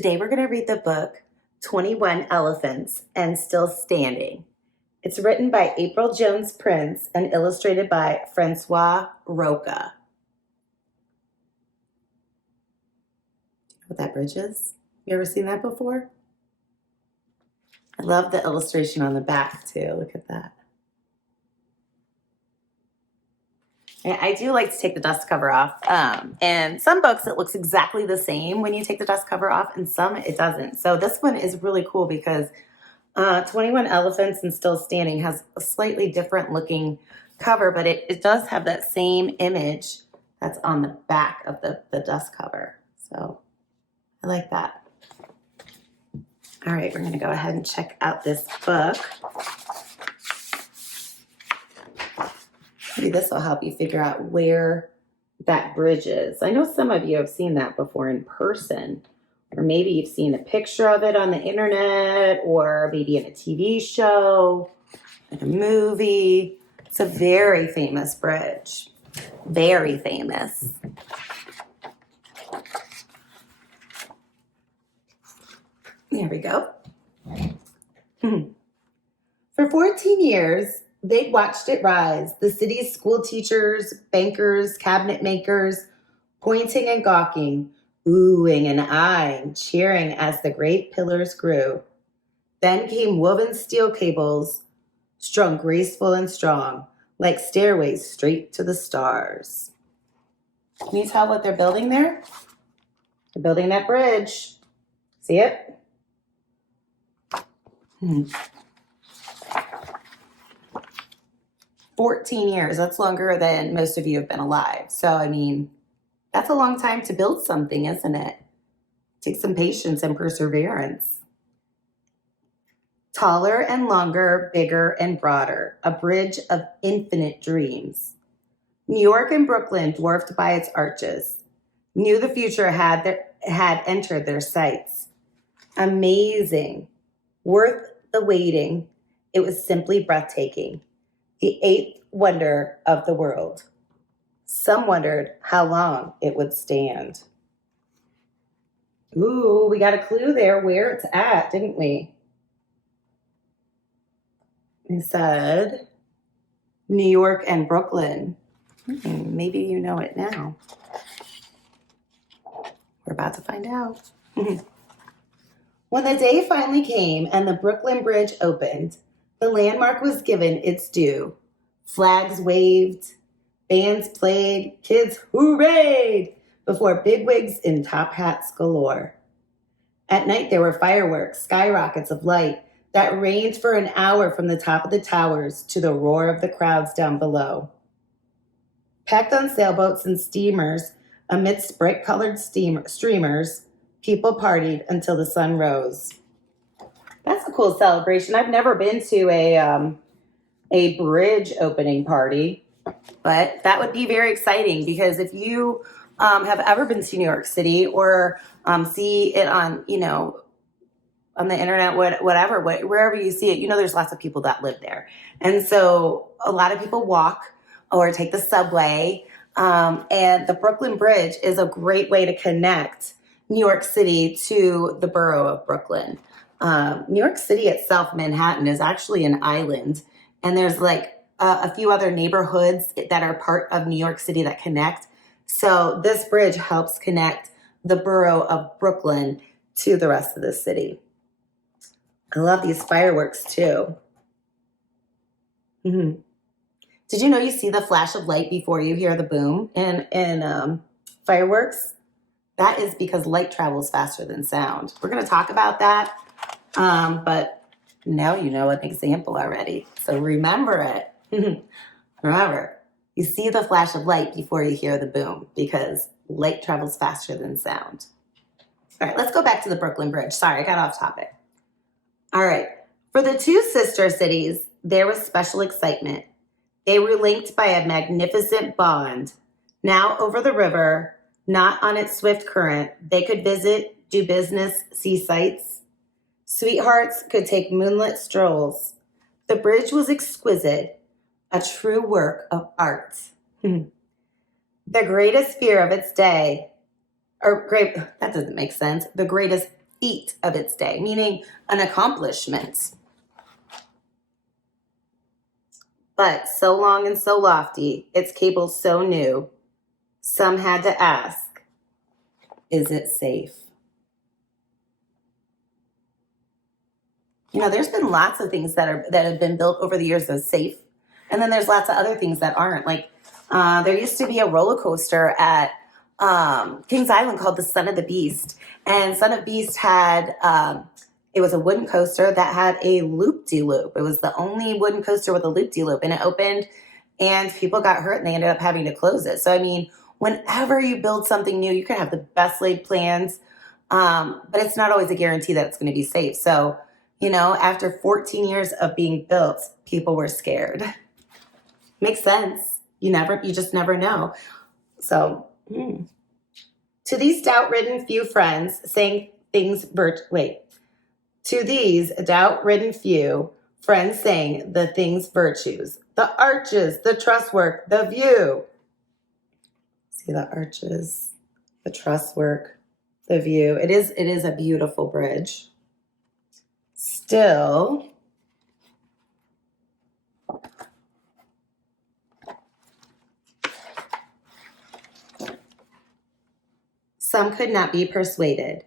Today we're going to read the book 21 Elephants and Still Standing. It's written by April Jones Prince and illustrated by Francois Roca. Do you know what that bridge is? You ever seen that before? I love the illustration on the back too. Look at that. I do like to take the dust cover off. And some books, it looks exactly the same when you take the dust cover off, and some it doesn't. So this one is really cool because 21 Elephants and Still Standing has a slightly different looking cover, but it does have that same image that's on the back of the dust cover. So I like that. All right, we're going to go ahead and check out this book. Maybe this will help you figure out where that bridge is. I know some of you have seen that before in person, or maybe you've seen a picture of it on the internet, or maybe in a TV show, like a movie. It's a very famous bridge. Very famous. There we go. For 14 years, they'd watched it rise, the city's school teachers, bankers, cabinet makers, pointing and gawking, oohing and eyeing, cheering as the great pillars grew. Then came woven steel cables, strung graceful and strong, like stairways straight to the stars. Can you tell what they're building there? They're building that bridge. See it? 14 years, that's longer than most of you have been alive. So, I mean, that's a long time to build something, isn't it? Takes some patience and perseverance. Taller and longer, bigger and broader, a bridge of infinite dreams. New York and Brooklyn, dwarfed by its arches, knew the future had entered their sights. Amazing, worth the waiting. It was simply breathtaking. The eighth wonder of the world. Some wondered how long it would stand. Ooh, we got a clue there where it's at, didn't we? It said New York and Brooklyn. Maybe you know it now. We're about to find out. When the day finally came and the Brooklyn Bridge opened, the landmark was given its due. Flags waved, bands played, kids hooray before bigwigs in top hats galore. At night there were fireworks, skyrockets of light that rained for an hour from the top of the towers to the roar of the crowds down below. Packed on sailboats and steamers, amidst bright-colored streamers, people partied until the sun rose. That's a cool celebration. I've never been to a bridge opening party, but that would be very exciting because if you have ever been to New York City or see it on, on the internet, whatever, wherever you see it, there's lots of people that live there. And so a lot of people walk or take the subway, and the Brooklyn Bridge is a great way to connect New York City to the borough of Brooklyn. New York City itself, Manhattan, is actually an island, and there's like a few other neighborhoods that are part of New York City that connect. So this bridge helps connect the borough of Brooklyn to the rest of the city. I love these fireworks too. Did you know you see the flash of light before you hear the boom in fireworks? That is because light travels faster than sound. We're going to talk about that, but now you know an example already. So remember it. Remember, you see the flash of light before you hear the boom because light travels faster than sound. All right, let's go back to the Brooklyn Bridge. Sorry, I got off topic. All right, for the two sister cities, there was special excitement. They were linked by a magnificent bond. Now over the river, not on its swift current, they could visit, do business, see sights. Sweethearts could take moonlit strolls. The bridge was exquisite, a true work of art. The greatest fear of its day, that doesn't make sense. The greatest feat of its day, meaning an accomplishment. But so long and so lofty, its cables so new, some had to ask, is it safe? You know, there's been lots of things that have been built over the years as safe, and then there's lots of other things that aren't. Like there used to be a roller coaster at Kings Island called the Son of the Beast, and Son of Beast had it was a wooden coaster that had a loop-de-loop. It was the only wooden coaster with a loop-de-loop, and it opened, and people got hurt, and they ended up having to close it. So I mean, whenever you build something new, you can have the best laid plans, but it's not always a guarantee that it's going to be safe. So you know, after 14 years of being built, people were scared. Makes sense. You just never know. So, to these doubt-ridden few friends saying things to these doubt-ridden few friends saying the things virtues, the arches, the truss work, the view. See the arches, the truss work, the view. It is a beautiful bridge. Still, some could not be persuaded.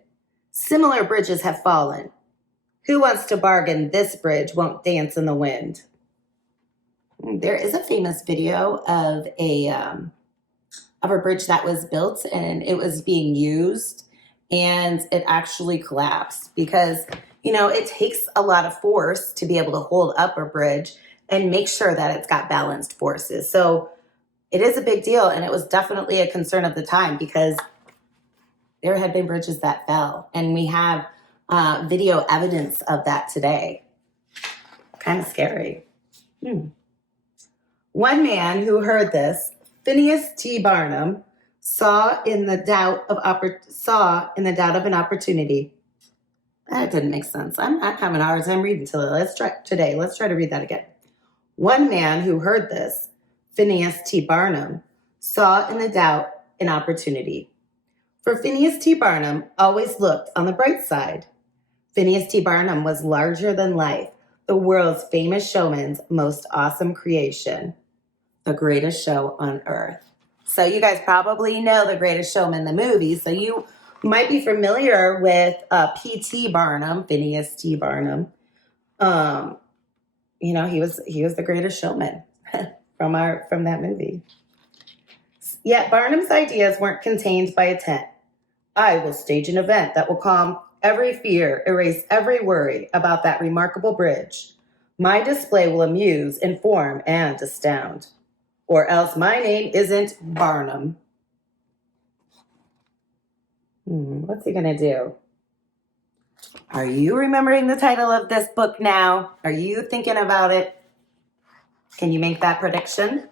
Similar bridges have fallen. Who wants to bargain this bridge won't dance in the wind? There is a famous video of a bridge that was built and it was being used and it actually collapsed because, you know, it takes a lot of force to be able to hold up a bridge and make sure that it's got balanced forces. So it is a big deal, and it was definitely a concern of the time because there had been bridges that fell, and we have video evidence of that today. Kind of scary. One man who heard this, Phineas T. Barnum, saw in the doubt of an opportunity. That didn't make sense. I'm having a hard time reading today. Let's try to read that again. One man who heard this, Phineas T. Barnum, saw in the doubt an opportunity. For Phineas T. Barnum always looked on the bright side. Phineas T. Barnum was larger than life, the world's famous showman's most awesome creation, the greatest show on earth. So you guys probably know The Greatest Showman, the movie, so you might be familiar with P.T. Barnum, Phineas T. Barnum. You know, he was the greatest showman from that movie. Yet Barnum's ideas weren't contained by a tent. I will stage an event that will calm every fear, erase every worry about that remarkable bridge. My display will amuse, inform, and astound. Or else my name isn't Barnum. What's he going to do? Are you remembering the title of this book now? Are you thinking about it? Can you make that prediction?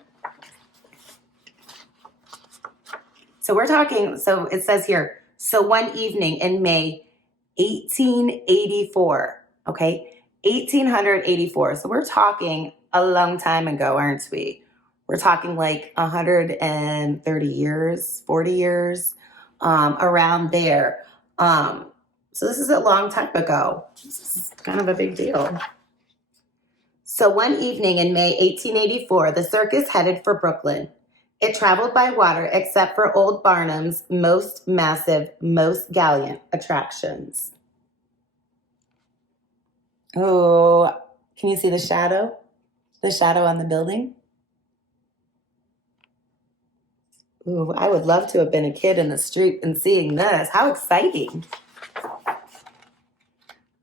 So it says here, so one evening in May 1884, okay? 1884. So we're talking a long time ago, aren't we? We're talking like 130 years, 40 years, around there. So this is a long time ago. This is kind of a big deal. So one evening in May 1884, the circus headed for Brooklyn. It traveled by water except for old Barnum's most massive, most gallant attractions. Oh, can you see the shadow? The shadow on the building? Ooh, I would love to have been a kid in the street and seeing this. How exciting.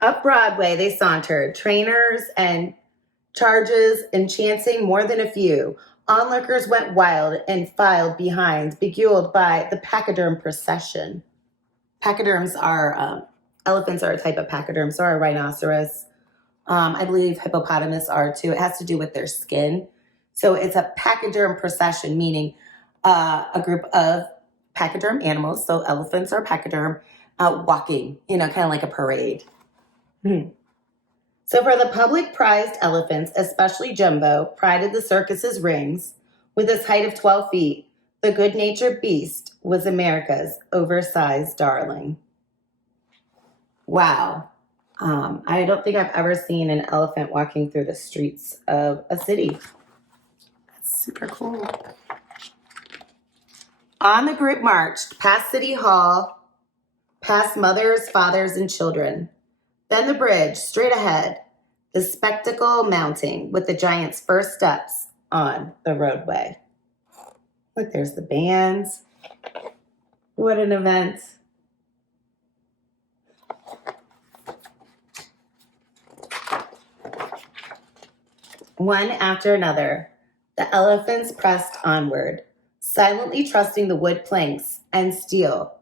Up Broadway, they sauntered, trainers and charges enchanting more than a few. Onlookers went wild and filed behind, beguiled by the pachyderm procession. Pachyderms are, elephants are a type of pachyderm, so are rhinoceros. I believe hippopotamus are too. It has to do with their skin. So it's a pachyderm procession, meaning a group of pachyderm animals, so elephants are pachyderm, walking, kind of like a parade. So for the public prized elephants, especially Jumbo, prided the circus's rings. With his height of 12 feet, the good-natured beast was America's oversized darling. Wow. I don't think I've ever seen an elephant walking through the streets of a city. That's super cool. On the group marched past City Hall, past mothers, fathers, and children. Then the bridge, straight ahead, the spectacle mounting with the giant's first steps on the roadway. Look, there's the bands. What an event. One after another, the elephants pressed onward, silently trusting the wood planks and steel.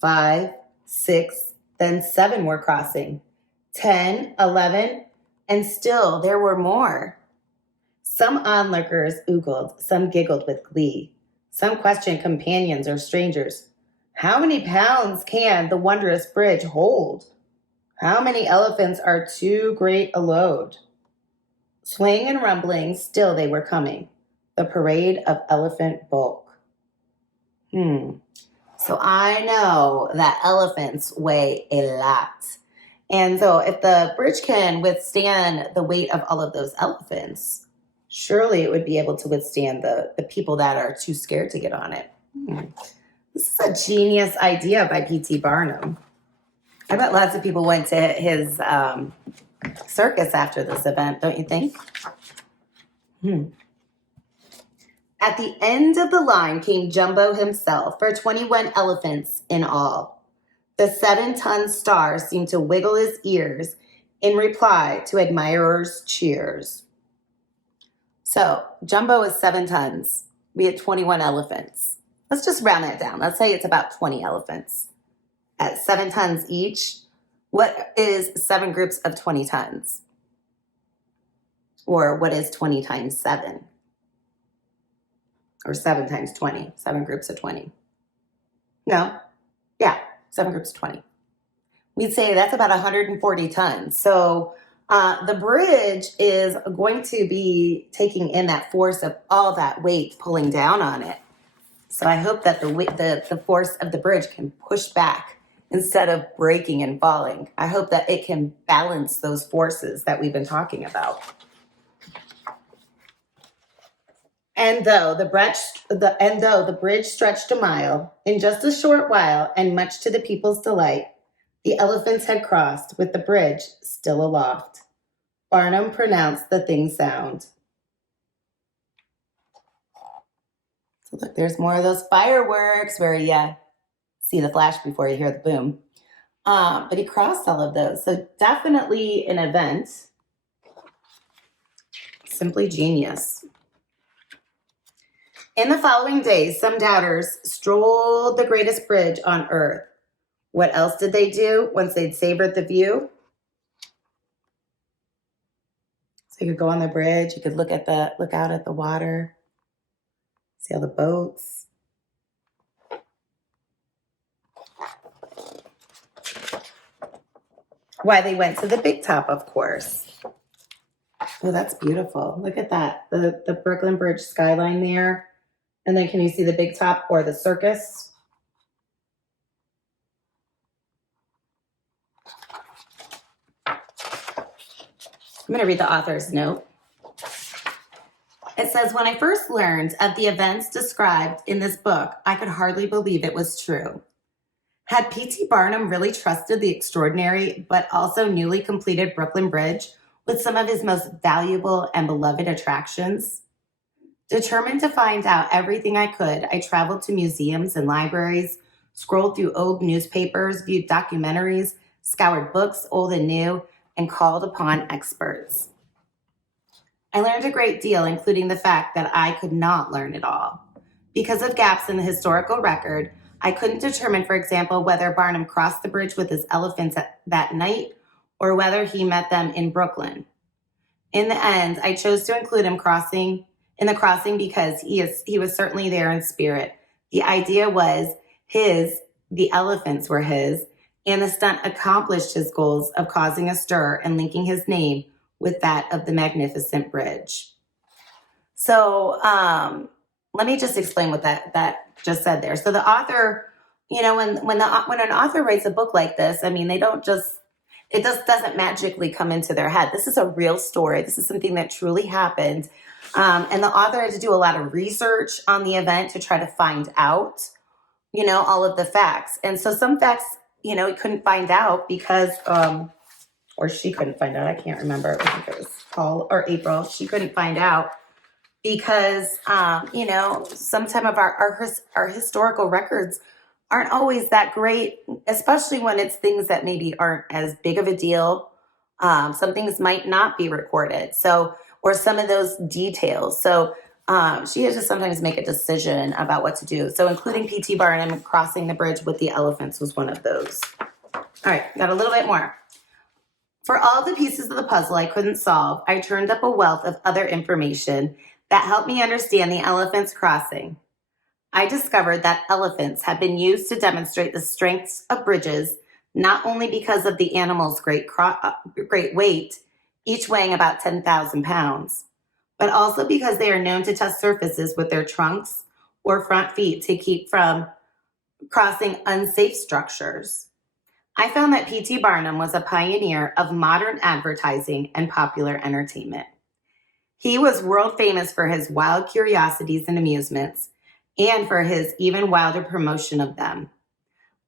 5, 6, then 7 were crossing. 10, 11, and still there were more. Some onlookers oogled, some giggled with glee. Some questioned companions or strangers. How many pounds can the wondrous bridge hold? How many elephants are too great a load? Swaying and rumbling, still they were coming. The parade of elephant bulk. So I know that elephants weigh a lot. And so if the bridge can withstand the weight of all of those elephants, surely it would be able to withstand the people that are too scared to get on it. This is a genius idea by P.T. Barnum. I bet lots of people went to his circus after this event, don't you think? At the end of the line came Jumbo himself for 21 elephants in all. The 7-ton star seemed to wiggle his ears in reply to admirers' cheers. So Jumbo is 7 tons. We had 21 elephants. Let's just round that down. Let's say it's about 20 elephants. At 7 tons each, what is 7 groups of 20 tons? Or what is 20 times 7? Or 7 times 20, 7 groups of 20. No, yeah, 7 groups of 20. We'd say that's about 140 tons. So the bridge is going to be taking in that force of all that weight pulling down on it. So I hope that the force of the bridge can push back instead of breaking and falling. I hope that it can balance those forces that we've been talking about. And though the bridge stretched a mile, in just a short while, and much to the people's delight, the elephants had crossed with the bridge still aloft. Barnum pronounced the thing sound. So look, there's more of those fireworks where you see the flash before you hear the boom. But he crossed all of those. So definitely an event. Simply genius. In the following days, some doubters strolled the greatest bridge on earth. What else did they do once they'd savored the view? So you could go on the bridge, you could look out at the water, see all the boats. Why, they went to the big top, of course. Oh, that's beautiful. Look at that. The Brooklyn Bridge skyline there. And then can you see the big top or the circus? I'm going to read the author's note. It says, when I first learned of the events described in this book, I could hardly believe it was true. Had P.T. Barnum really trusted the extraordinary but also newly completed Brooklyn Bridge with some of his most valuable and beloved attractions? Determined to find out everything I could, I traveled to museums and libraries, scrolled through old newspapers, viewed documentaries, scoured books, old and new, and called upon experts. I learned a great deal, including the fact that I could not learn it all. Because of gaps in the historical record, I couldn't determine, for example, whether Barnum crossed the bridge with his elephants that night or whether he met them in Brooklyn. In the end, I chose to include him in the crossing because he was certainly there in spirit. The idea was his, the elephants were his, and the stunt accomplished his goals of causing a stir and linking his name with that of the magnificent bridge. So let me just explain what that just said there. So the author, when an author writes a book like this, I mean, they don't just It just doesn't magically come into their head. This is a real story. This is something that truly happened. And the author had to do a lot of research on the event to try to find out, all of the facts. And so some facts, he couldn't find out because, or she couldn't find out. I can't remember. I think it was Paul or April. She couldn't find out because, sometimes of our historical records aren't always that great, especially when it's things that maybe aren't as big of a deal. Some things might not be recorded. So, or some of those details. So she had to sometimes make a decision about what to do. So including P.T. Barnum crossing the bridge with the elephants was one of those. All right, got a little bit more. For all the pieces of the puzzle I couldn't solve, I turned up a wealth of other information that helped me understand the elephants crossing. I discovered that elephants have been used to demonstrate the strengths of bridges, not only because of the animal's great weight, each weighing about 10,000 pounds, but also because they are known to test surfaces with their trunks or front feet to keep from crossing unsafe structures. I found that P.T. Barnum was a pioneer of modern advertising and popular entertainment. He was world famous for his wild curiosities and amusements, and for his even wilder promotion of them.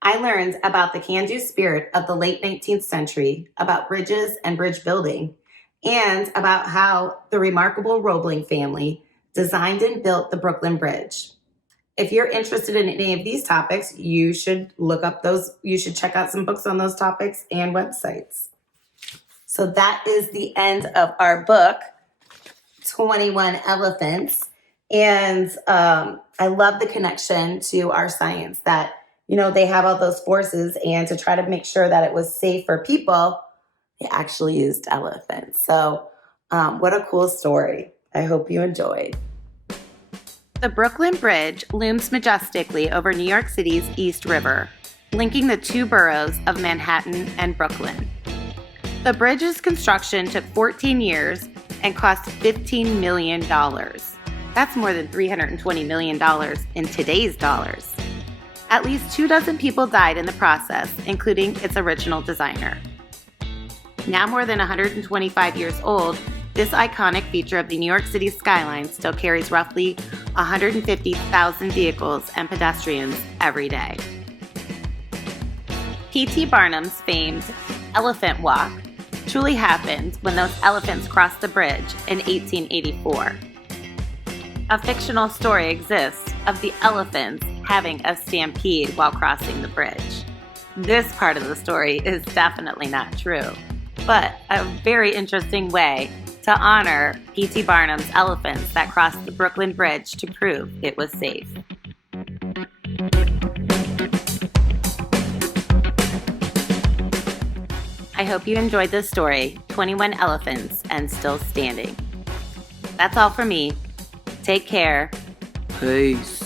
I learned about the can-do spirit of the late 19th century, about bridges and bridge building, and about how the remarkable Roebling family designed and built the Brooklyn Bridge. If you're interested in any of these topics, you should check out some books on those topics and websites. So that is the end of our book, 21 Elephants. And I love the connection to our science that, they have all those forces, and to try to make sure that it was safe for people, they actually used elephants. So what a cool story. I hope you enjoyed. The Brooklyn Bridge looms majestically over New York City's East River, linking the two boroughs of Manhattan and Brooklyn. The bridge's construction took 14 years and cost $15 million. That's more than $320 million in today's dollars. At least 24 people died in the process, including its original designer. Now more than 125 years old, this iconic feature of the New York City skyline still carries roughly 150,000 vehicles and pedestrians every day. P.T. Barnum's famed Elephant Walk truly happened when those elephants crossed the bridge in 1884. A fictional story exists of the elephants having a stampede while crossing the bridge. This part of the story is definitely not true, but a very interesting way to honor P.T. Barnum's elephants that crossed the Brooklyn Bridge to prove it was safe. I hope you enjoyed this story, 21 Elephants and Still Standing. That's all for me. Take care. Peace.